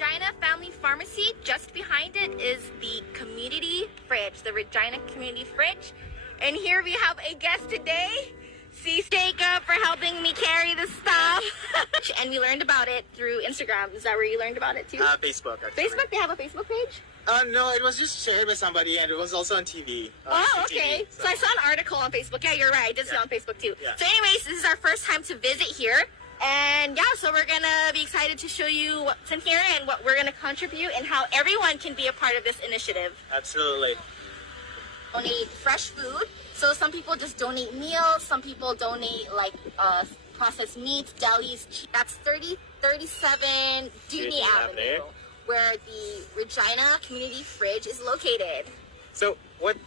Regina Family Pharmacy. Just behind it is the community fridge, the Regina Community Fridge. And here we have a guest today. See Jacob for helping me carry the stuff. And we learned about it through Instagram. Is that where you learned about it too? Facebook, actually. Facebook? They have a Facebook page? No, it was just shared by somebody and it was also on TV. Oh, okay. So I saw an article on Facebook. Yeah, you're right. I did see it on Facebook too. Yeah. So anyways, this is our first time to visit here. And yeah, so we're going to be excited to show you what's in here and what we're going to contribute and how everyone can be a part of this initiative. Absolutely. Donate fresh food. So some people just donate meals. Some people donate like processed meats, delis. That's 3037 Dewey Avenue, where the Regina Community Fridge is located. So,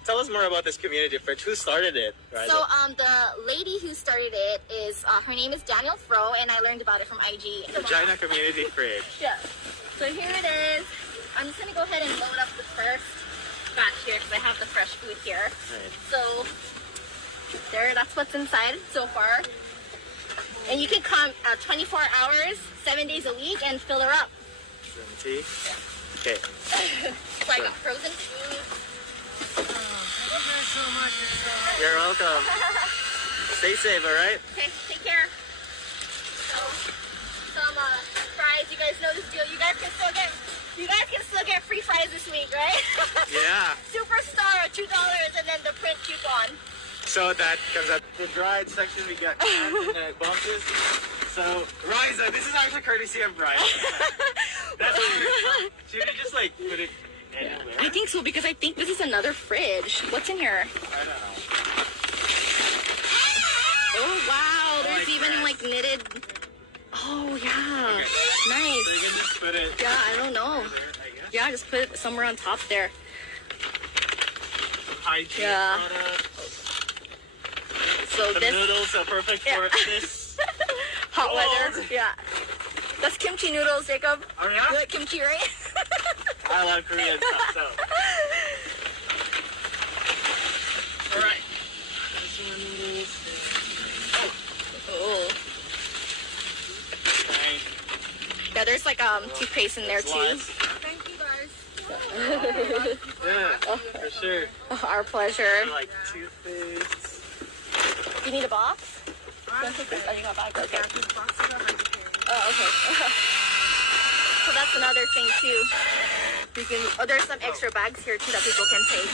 tell us more about this community fridge. Who started it? Right? So, the lady who started it is, her name is Daniel Fro, and I learned about it from IG. Regina Community Fridge. Yeah. So here it is. I'm just gonna go ahead and load up the first batch here because I have the fresh food here. Right. So, that's what's inside so far. And you can come 24 hours, 7 days a week, and fill her up. 70. Okay. So I got frozen food. Thank you guys so much. You're welcome. Stay safe, alright? Okay, take care. So, some fries. You guys know this deal. You guys can still get free fries this week, right? Yeah. Superstar, $2, and then the print coupon. So that comes out the dried section. We got cans and boxes. So, Riza, this is actually courtesy of Brian. That's what should we just like put it anywhere? I think so because I think this is another fridge. What's in here? I don't know. Oh wow, there's even like knitted. Oh yeah, Okay. nice. So you can just put it. Yeah, I don't know. There, I guess. Yeah, just put it somewhere on top there. Hygiene Yeah. product. So The this noodles are perfect for this. hot cold. weather. Yeah. That's kimchi noodles, Jacob. Oh yeah? You like kimchi, right? I love Korean stuff, so. Alright. This one is. Oh. Thank Yeah, there's like toothpaste in there too. Slice. Thank you guys. Yeah, for sure. Our pleasure. Like toothpaste. You need a box? Oh, you got a bag? Okay. Oh, okay. So that's another thing too. You can. Oh, there's some extra bags here too that people can take.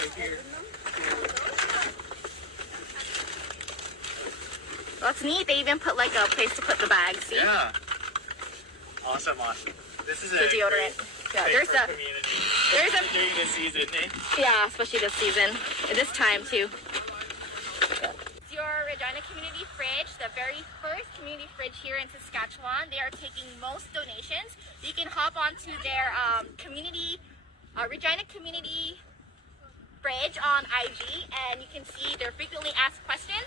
Right here. That's neat. They even put like a place to put the bags. See? Yeah. Awesome. This is The deodorant. Yeah, there's during the season, eh? yeah, especially this season, this time too. It's your Regina Community Fridge, the very first community fridge here in Saskatchewan. They are taking most donations. You can hop onto their Regina Community Fridge on IG, and you can see their frequently asked questions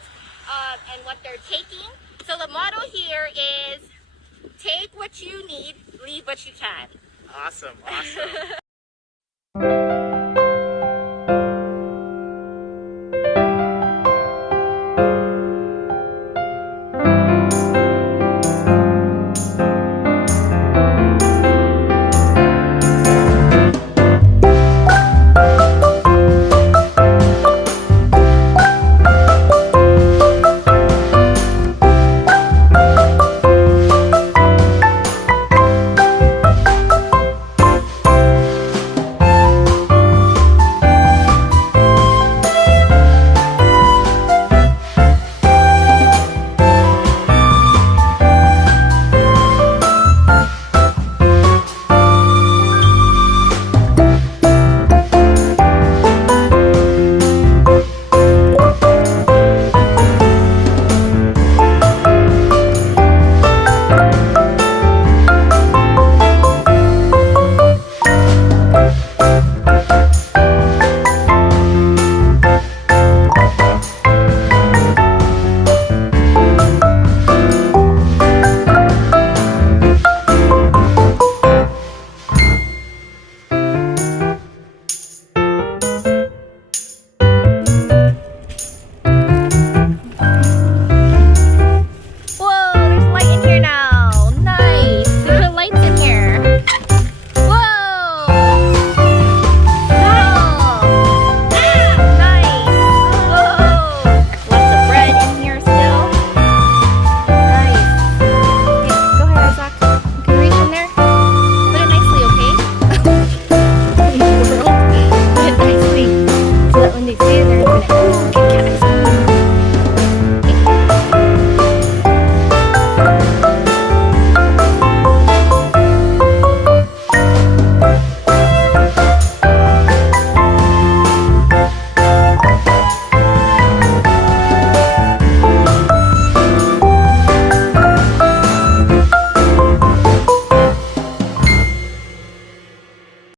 and what they're taking. So the motto here is, take what you need, leave what you can. Awesome.